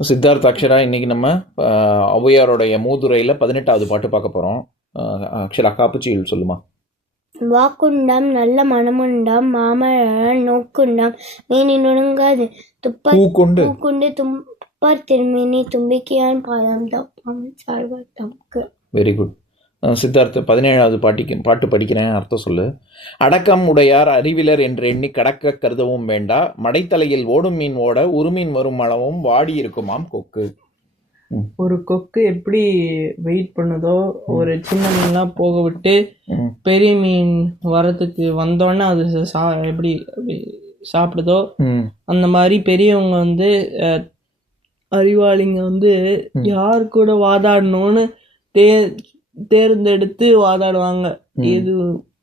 சித்தார்த் அக்ஷரா, இன்னைக்கு நம்ம ஔவையாருடைய மூதுரையில் 18வது பாட்டு பார்க்க போகிறோம். அக்ஷரா, காப்புச்சியில் சொல்லுமா. வாக்குண்டாம் நல்ல மனமுண்டாம் மாமழ நோக்குண்டாம் மேனி நுணுங்காது பூக்கொண்டு பூக்குண்டு துப்பர் திருமேனி தும்பிக்கையான் பாதம் தப்பாம் சார்வர் தமக்கு. Very good. சித்தார்த், 17வது பாட்டு படிக்கிறேன், அர்த்தம் சொல்லு. அடக்கம் உடையார் அறிவிலர் என்று எண்ணி கடக்க கருதவும் வேண்டா, மடைத்தலையில் ஓடும் மீன் ஓட உருமீன் வரும் அளவும் வாடி இருக்குமாம் கொக்கு. ஒரு கொக்கு எப்படி வெயிட் பண்ணுதோ, ஒரு சின்ன மீன்லாம் போக விட்டு பெரிய மீன் வரத்துக்கு வந்தோடனே அது எப்படி சாப்பிடுதோ, அந்த மாதிரி பெரியவங்க வந்து அறிவாளிங்க வந்து யார் கூட வாதாடணும்னு தேர்ந்தெடுத்து வாதாடுவாங்க. இது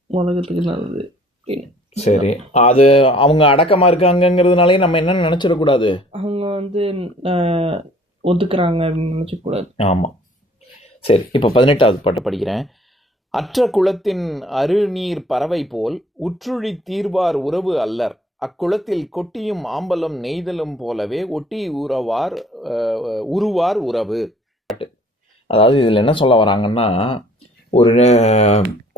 உலகத்துக்கு நல்லது. சரி, அது அவங்க அடக்கமா இருக்காங்கிறதுனாலே நம்ம என்ன நினைச்சிடக்கூடாது, அவங்க வந்து ஒதுக்குறாங்க அப்படின்னு நினைச்சக்கூடாது. ஆமாம். சரி, இப்போ 18வது பாட்டு படிக்கிறேன். அற்ற குளத்தின் அருநீர் பறவை போல் உற்றுழி தீர்வார் உறவு அல்லர், அக்குளத்தில் கொட்டியும் ஆம்பலம் நெய்தலும் போலவே ஒட்டி உருவார் உறவு. அதாவது இதில் என்ன சொல்ல வராங்கன்னா, ஒரு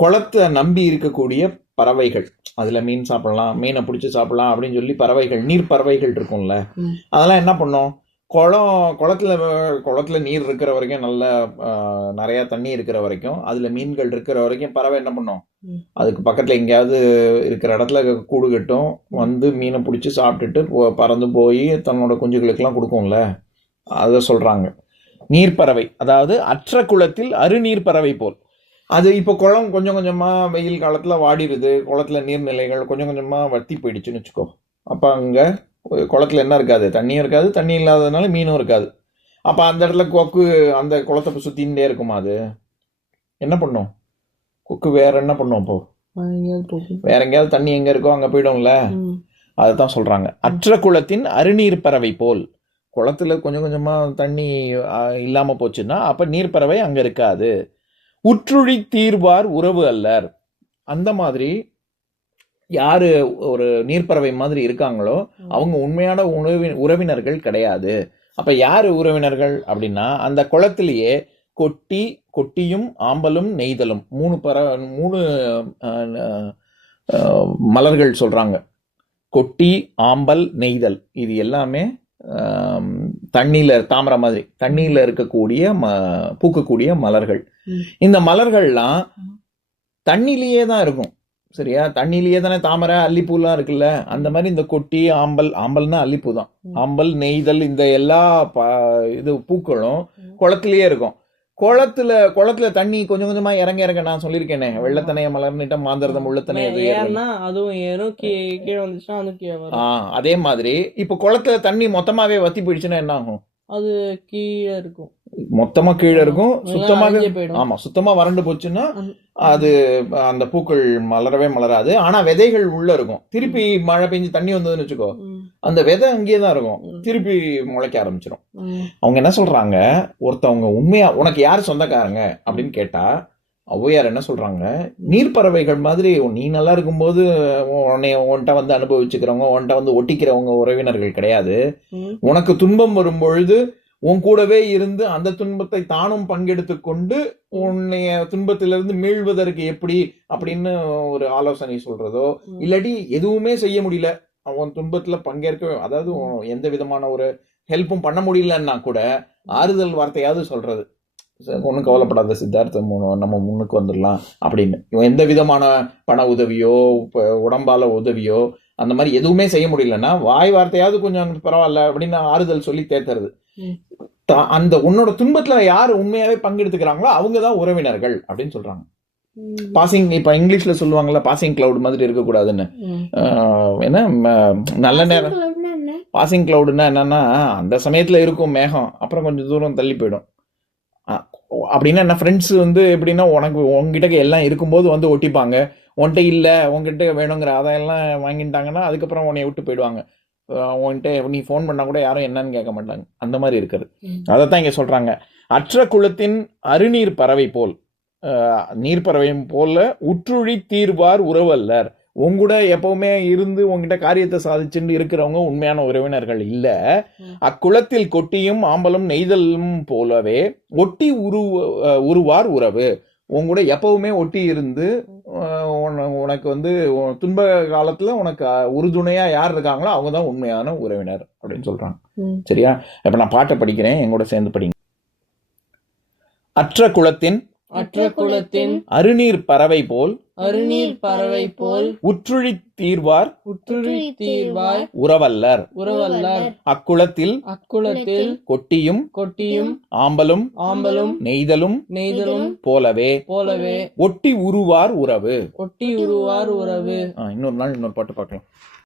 குளத்தை நம்பி இருக்கக்கூடிய பறவைகள், அதில் மீன் சாப்பிடலாம், மீனை பிடிச்சி சாப்பிடலாம் அப்படின்னு சொல்லி பறவைகள், நீர் பறவைகள் இருக்கும்ல, அதெல்லாம் என்ன பண்ணும், குளத்துல நீர் இருக்கிற வரைக்கும், நல்ல நிறையா தண்ணி இருக்கிற வரைக்கும், அதில் மீன்கள் இருக்கிற வரைக்கும் பறவை என்ன பண்ணும், அதுக்கு பக்கத்தில் எங்கேயாவது இருக்கிற இடத்துல கூடு கட்டும், வந்து மீனை பிடிச்சி சாப்பிட்டுட்டு பறந்து போய் தன்னோட குஞ்சுகளுக்கெல்லாம் கொடுக்கும்ல, அதை சொல்கிறாங்க நீர்ப்பறவை. அதாவது அற்ற குளத்தில் அருநீர் பறவை போல். அது இப்போ குளம் கொஞ்சம் கொஞ்சமாக வெயில் காலத்தில் வாடிடுது, குளத்துல நீர்நிலைகள் கொஞ்சம் கொஞ்சமாக வத்தி போயிடுச்சுன்னு வச்சுக்கோ. அப்போ அங்கே குளத்துல என்ன இருக்காது, தண்ணியும் இருக்காது, தண்ணி இல்லாததுனால மீனும் இருக்காது. அப்போ அந்த இடத்துல கொக்கு அந்த குளத்தை சுற்றிகிட்டே இருக்குமா, அது என்ன பண்ணும், கொக்கு வேற என்ன பண்ணும், அப்போ வேற எங்கேயாவது தண்ணி எங்கே இருக்கோ அங்கே போயிடும்ல. அதுதான் சொல்கிறாங்க, அற்ற குளத்தின் அருநீர் பறவை போல். குளத்துல கொஞ்சம் கொஞ்சமாக தண்ணி இல்லாமல் போச்சுன்னா அப்போ நீர்ப்பறவை அங்கே இருக்காது. உற்றுழி தீர்வார் உறவு அல்லர், அந்த மாதிரி யாரு ஒரு நீர்ப்பறவை மாதிரி இருக்காங்களோ அவங்க உண்மையான உறவினர்கள் கிடையாது. அப்ப யாரு உறவினர்கள் அப்படின்னா, அந்த குளத்திலேயே கொட்டியும் ஆம்பலும் நெய்தலும், மூணு மலர்கள் சொல்றாங்க. கொட்டி, ஆம்பல், நெய்தல், இது எல்லாமே தண்ணியில, தாமரை மாதிரி தண்ணியில இருக்கக்கூடிய பூக்கக்கூடிய மலர்கள். இந்த மலர்கள்லாம் தண்ணிலேயே தான் இருக்கும், சரியா? தண்ணிலேயே தானே தாமரை, அல்லிப்பூலாம் இருக்குல்ல, அந்த மாதிரி இந்த கொட்டி, ஆம்பல்னா அல்லிப்பூ தான், ஆம்பல், நெய்தல், இந்த எல்லா இது பூக்களும் குளத்திலேயே இருக்கும். குளத்துல தண்ணி கொஞ்சம் கொஞ்சமா இறங்க நான் சொல்லியிருக்கேனே, வெள்ளத்தனைய மலர்னிட்ட மாந்தரதம் உள்ளத்தனைய அதுவும் ஏறும், கீழே வந்துச்சுன்னா அது கீழே வரும். அதே மாதிரி இப்போ குளத்துல தண்ணி மொத்தமாவே வத்தி போயிடுச்சுன்னா என்ன ஆகும், அது கீழே இருக்கும், மொத்தமா கீழே இருக்கும், சுத்தமாக. ஆமா, சுத்தமா வறண்டு போச்சுன்னா அது அந்த பூக்கள் மலரவே மலராது. ஆனா விதைகள் உள்ள இருக்கும். திருப்பி மழை பெஞ்சு தண்ணி வந்ததுன்னு வச்சுக்கோ, அந்த விதை அங்கேயே தான் இருக்கும், திருப்பி முளைக்க ஆரம்பிச்சிடும். அவங்க என்ன சொல்றாங்க, ஒருத்தவங்க உண்மையா உனக்கு யார் சொந்தக்காரங்க அப்படின்னு கேட்டா, ஔவையார் என்ன சொல்றாங்க, நீர்ப்பறவைகள் மாதிரி நீ நல்லா இருக்கும்போது உன்கிட்ட வந்து அனுபவிச்சுக்கிறவங்க, உன்கிட்ட வந்து ஒட்டிக்கிறவங்க உறவினர்கள் கிடையாது. உனக்கு துன்பம் வரும் பொழுது உன் கூடவே இருந்து அந்த துன்பத்தை தானும் பங்கெடுத்து கொண்டு உன்னைய துன்பத்திலிருந்து மீள்வதற்கு எப்படி அப்படின்னு ஒரு ஆலோசனை சொல்றதோ, இல்லாட்டி எதுவுமே செய்ய முடியல, அவன் துன்பத்துல பங்கேற்க, அதாவது எந்த விதமான ஒரு ஹெல்ப்பும் பண்ண முடியலன்னா கூட ஆறுதல் வார்த்தையாவது சொல்றது, ஒன்றும் கவலைப்படாத சித்தார்த்தம், நம்ம முன்னுக்கு வந்துடலாம் அப்படின்னு. எந்த விதமான பண உதவியோ உடம்பால உதவியோ அந்த மாதிரி எதுவுமே செய்ய முடியலன்னா வாய் வார்த்தையாவது கொஞ்சம் பரவாயில்ல அப்படின்னு ஆறுதல் சொல்லி தேத்துறது. அந்த உன்னோட துன்பத்துல யாரு உண்மையாவே பங்கெடுத்துக்கிறாங்களோ அவங்கதான் உறவினர்கள் அப்படின்னு சொல்றாங்க. பாசிங், இப்ப இங்கிலீஷ்ல சொல்லுவாங்கல்ல, பாசிங் கிளவுட் மாதிரி இருக்கக்கூடாதுன்னு. என்ன நல்ல நேரம், பாசிங் கிளவுட்னா என்னன்னா, அந்த சமயத்துல இருக்கும் மேகம், அப்புறம் கொஞ்சம் தூரம் தள்ளி போயிடும். அப்படின்னா என்ன, ஃப்ரெண்ட்ஸ் வந்து எப்படின்னா, உங்ககிட்ட எல்லாம் இருக்கும்போது வந்து ஒட்டிப்பாங்க, உன்கிட்ட இல்லை, உங்ககிட்ட வேணுங்கிற அதையெல்லாம் வாங்கிட்டாங்கன்னா அதுக்கப்புறம் உன்னை விட்டு போயிடுவாங்க. உன்கிட்ட நீ ஃபோன் பண்ணா கூட யாரும் என்னன்னு கேட்க மாட்டாங்க, அந்த மாதிரி இருக்கிறது. அதைத்தான் இங்க சொல்றாங்க, அற்ற குளத்தின் அருநீர் பறவை போல், நீர்ப்பறவையும் போல உற்றுழி தீர்வார் உறவு அல்லர். உங்கூட எப்பவுமே இருந்து உங்ககிட்ட காரியத்தை சாதிச்சுட்டு இருக்கிறவங்க உண்மையான உறவினர்கள் இல்ல. அக்குளத்தில் கொட்டியும் ஆம்பலும் நெய்தலும் போலவே ஒட்டி உருவார் உறவு. உங்கூட எப்பவுமே ஒட்டி இருந்து உனக்கு வந்து துன்ப காலத்துல உனக்கு உறுதுணையா யார் இருக்காங்களோ அவங்கதான் உண்மையான உறவினர் அப்படின்னு சொல்றாங்க. சரியா? இப்ப நான் பாட்டை படிக்கிறேன், எங்கூட சேர்ந்து படிங்க. அற்ற குளத்தின் அருநீர் பறவை போல் உற்றுழி தீர்வார் உறவல்லர். அக்குளத்தில் கொட்டியும் ஆம்பலும் நெய்தலும் போலவே ஒட்டி உருவார் உறவு. இன்னொரு நாள் இன்னொரு பாட்டு பார்க்கலாம்.